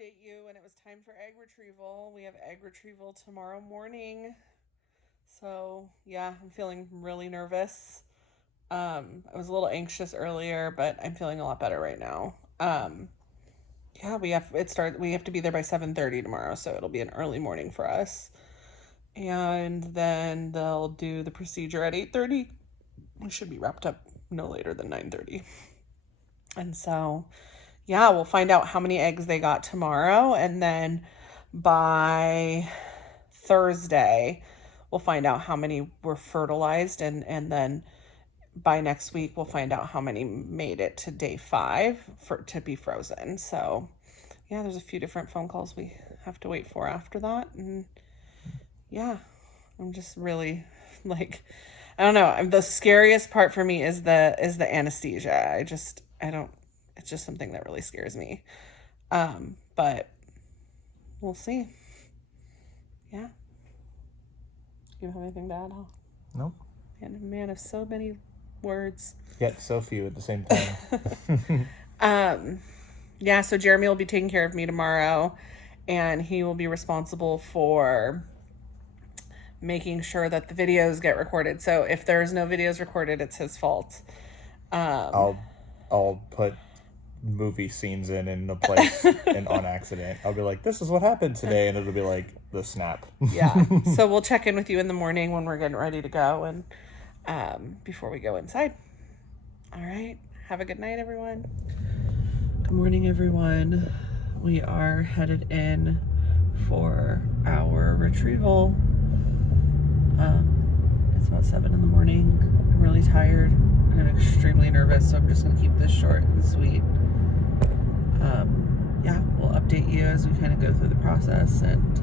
update you when it was time for egg retrieval. We have egg retrieval tomorrow morning. So, yeah, I'm feeling really nervous. I was a little anxious earlier, but I'm feeling a lot better right now. Yeah, we have to be there by 7:30 tomorrow, so it'll be an early morning for us. And then they'll do the procedure at 8:30. We should be wrapped up no later than 9:30. And so, yeah, we'll find out how many eggs they got tomorrow, and then by Thursday, we'll find out how many were fertilized, and then by next week, we'll find out how many made it to day 5 to be frozen. So, yeah, there's a few different phone calls we have to wait for after that, and yeah, I'm just really like, I don't know. The scariest part for me is the anesthesia. I don't. It's just something that really scares me. But we'll see. Yeah. You have anything to add, huh? Nope. And a man of so many words. Yet so few at the same time. Yeah, so Jeremy will be taking care of me tomorrow, and he will be responsible for making sure that the videos get recorded. So if there's no videos recorded, it's his fault. I'll put movie scenes in a place and on accident. I'll be like, this is what happened today, and it'll be like the snap. Yeah. So we'll check in with you in the morning when we're getting ready to go, and before we go inside. All right. Have a good night, everyone. Good morning, everyone. We are headed in for our retrieval. It's about 7 in the morning. I'm really tired and I'm extremely nervous, so I'm just going to keep this short and sweet. Yeah, we'll update you as we kind of go through the process, and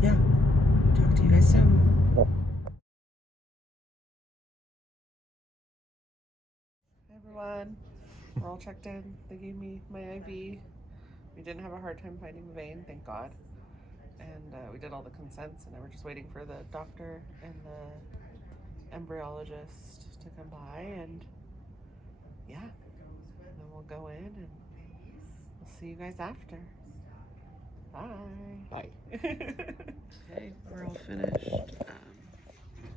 yeah, talk to you guys soon. Hi, everyone. We're all checked in. They gave me my IV. We didn't have a hard time finding the vein, thank God. And we did all the consents, and now we're just waiting for the doctor and the embryologist to come by, and yeah, then we'll go in and we'll see you guys after. Bye. Okay, we're all finished.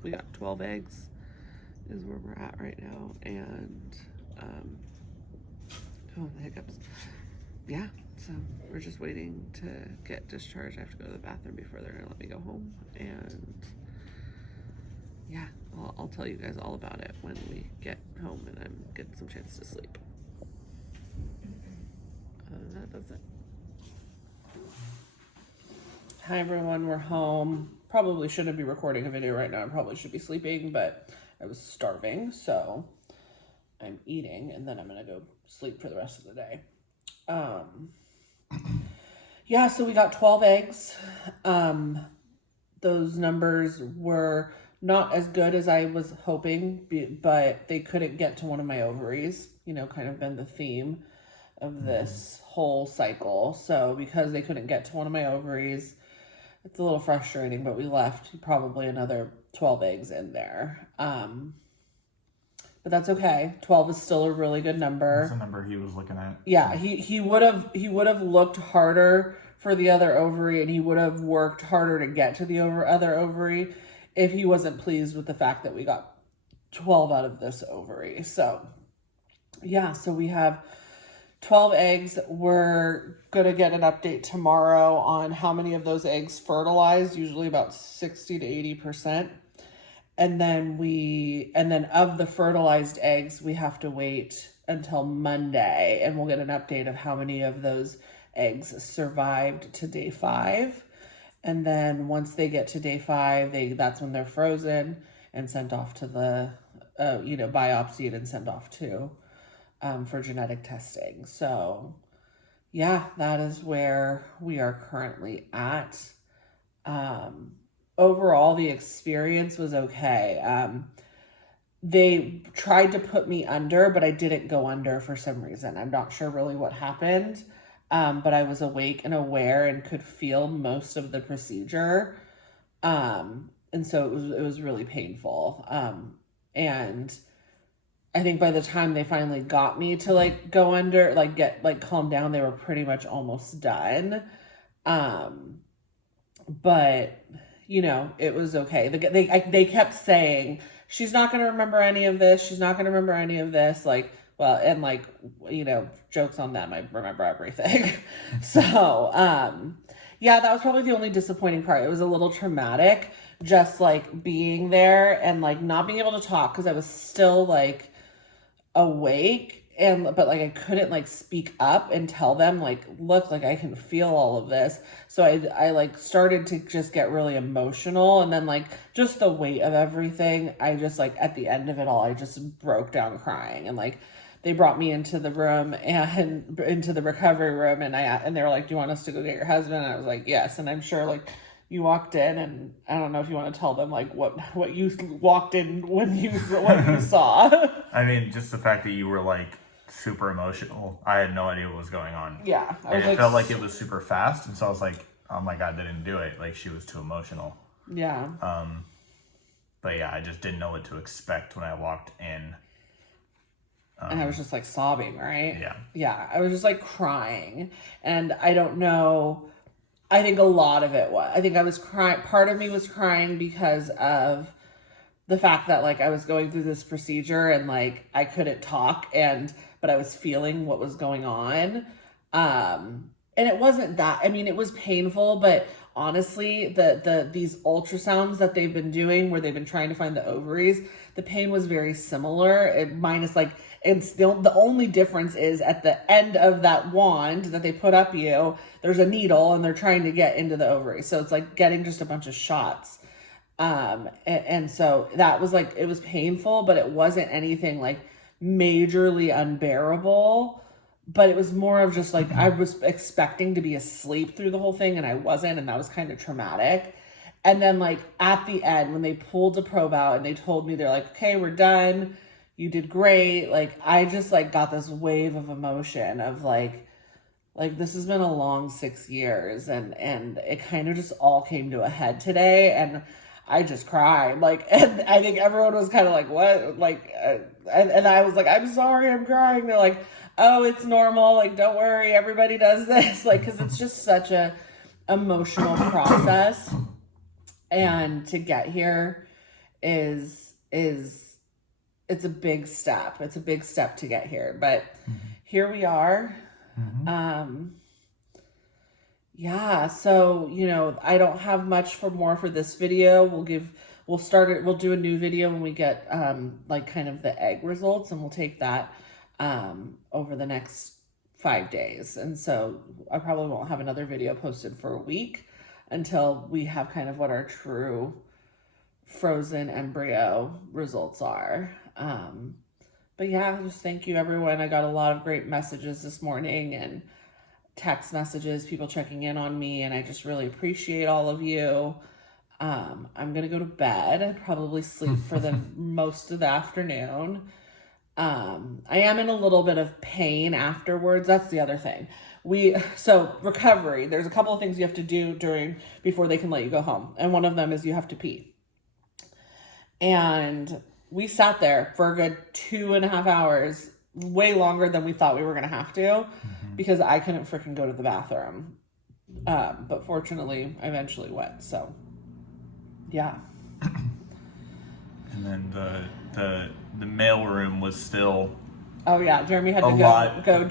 We got 12 eggs is where we're at right now, and oh, the hiccups. Yeah, so we're just waiting to get discharged. I have to go to the bathroom before they're gonna let me go home, and yeah, I'll tell you guys all about it when we get home and I'm getting some chance to sleep. That's it. Hi everyone, we're home. Probably shouldn't be recording a video right now. I probably should be sleeping, but I was starving, so I'm eating, and then I'm gonna go sleep for the rest of the day. Yeah, so we got 12 eggs. Those numbers were not as good as I was hoping, but they couldn't get to one of my ovaries, kind of been the theme of this whole cycle. So because they couldn't get to one of my ovaries, it's a little frustrating, but we left probably another 12 eggs in there. But that's okay. 12 is still a really good number. That's the number he was looking at. Yeah, he would have looked harder for the other ovary, and he would have worked harder to get to the other ovary if he wasn't pleased with the fact that we got 12 out of this ovary. So, yeah, so we have 12 eggs. We're going to get an update tomorrow on how many of those eggs fertilized, usually about 60 to 80%. And then of the fertilized eggs, we have to wait until Monday, and we'll get an update of how many of those eggs survived to day 5. And then once they get to day 5, that's when they're frozen and sent off to the, biopsied and sent off to, for genetic testing. So yeah, that is where we are currently at. Overall, the experience was okay. They tried to put me under, but I didn't go under for some reason. I'm not sure really what happened, but I was awake and aware and could feel most of the procedure. And so it was really painful. And I think by the time they finally got me to like go under, like get like calm down, they were pretty much almost done. Um, but you know, it was okay. They kept saying she's not going to remember any of this. She's not going to remember any of this. Like, well, and like, you know, jokes on them. I remember everything. So, yeah, that was probably the only disappointing part. It was a little traumatic, just like being there and like not being able to talk because I was still like awake but like I couldn't like speak up and tell them like, look, like I can feel all of this. So I like started to just get really emotional, and then like just the weight of everything, I just like at the end of it all I just broke down crying. And like they brought me into the room and into the recovery room, and they were like, do you want us to go get your husband? And I was like, yes. And I'm sure like you walked in, and I don't know if you want to tell them like what you walked in when what you saw. I mean, just the fact that you were like super emotional. I had no idea what was going on. Yeah. It felt like it was super fast, and so I was like, oh my God, they didn't do it. Like she was too emotional. Yeah. But yeah, I just didn't know what to expect when I walked in. And I was just like sobbing, right? Yeah. Yeah. I was just like crying. And I don't know. I think a lot of it was, I think I was crying. Part of me was crying because of the fact that like I was going through this procedure and like I couldn't talk, but I was feeling what was going on. And it wasn't that, I mean, it was painful, but honestly, these ultrasounds that they've been doing where they've been trying to find the ovaries, the pain was very similar, minus like, it's the only difference is at the end of that wand that they put up you, there's a needle and they're trying to get into the ovary. So it's like getting just a bunch of shots. And so that was like, it was painful, but it wasn't anything like majorly unbearable. But it was more of just like, I was expecting to be asleep through the whole thing and I wasn't, and that was kind of traumatic. And then like at the end, when they pulled the probe out and they told me, they're like, okay, we're done. You did great. Like, I just like got this wave of emotion of like this has been a long 6 years, and it kind of just all came to a head today. And I just cried. Like, and I think everyone was kind of like, what? Like, and I was like, I'm sorry, I'm crying. They're like, oh, it's normal. Like, don't worry. Everybody does this. Like, cause it's just such a emotional process. And to get here is it's a big step. It's a big step to get here, but here we are. Yeah. So, you know, I don't have much more for this video. We'll do a new video when we get, like kind of the egg results, and we'll take that, over the next 5 days. And so I probably won't have another video posted for a week until we have kind of what our true frozen embryo results are. But yeah, just thank you everyone. I got a lot of great messages this morning and text messages, people checking in on me, and I just really appreciate all of you. I'm gonna go to bed and probably sleep for the most of the afternoon. I am in a little bit of pain afterwards. That's the other thing. So recovery, there's a couple of things you have to do before they can let you go home. And one of them is you have to pee. And we sat there for a good 2.5 hours, way longer than we thought we were going to have to, because I couldn't freaking go to the bathroom. But fortunately, I eventually went. So yeah. And then the mailroom was still. Oh yeah, Jeremy had to go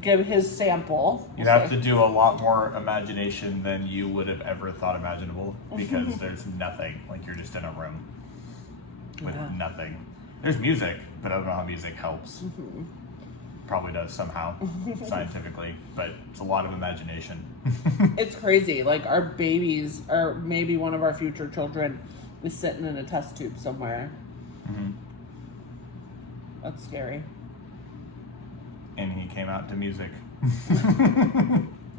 give his sample. You'd have to do a lot more imagination than you would have ever thought imaginable, because there's nothing. Like, you're just in a room with nothing. There's music, but I don't know how music helps. Probably does somehow, scientifically, but it's a lot of imagination. It's crazy. Like, our babies, or maybe one of our future children, is sitting in a test tube somewhere. That's scary. And he came out to music.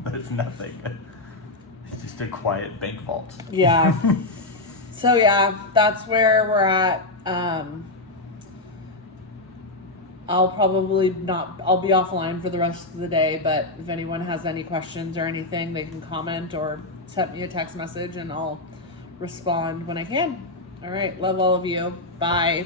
There's nothing. It's just a quiet bank vault. Yeah. So yeah, that's where we're at. I'll be offline for the rest of the day, but if anyone has any questions or anything, they can comment or send me a text message and I'll respond when I can. All right. Love all of you. Bye.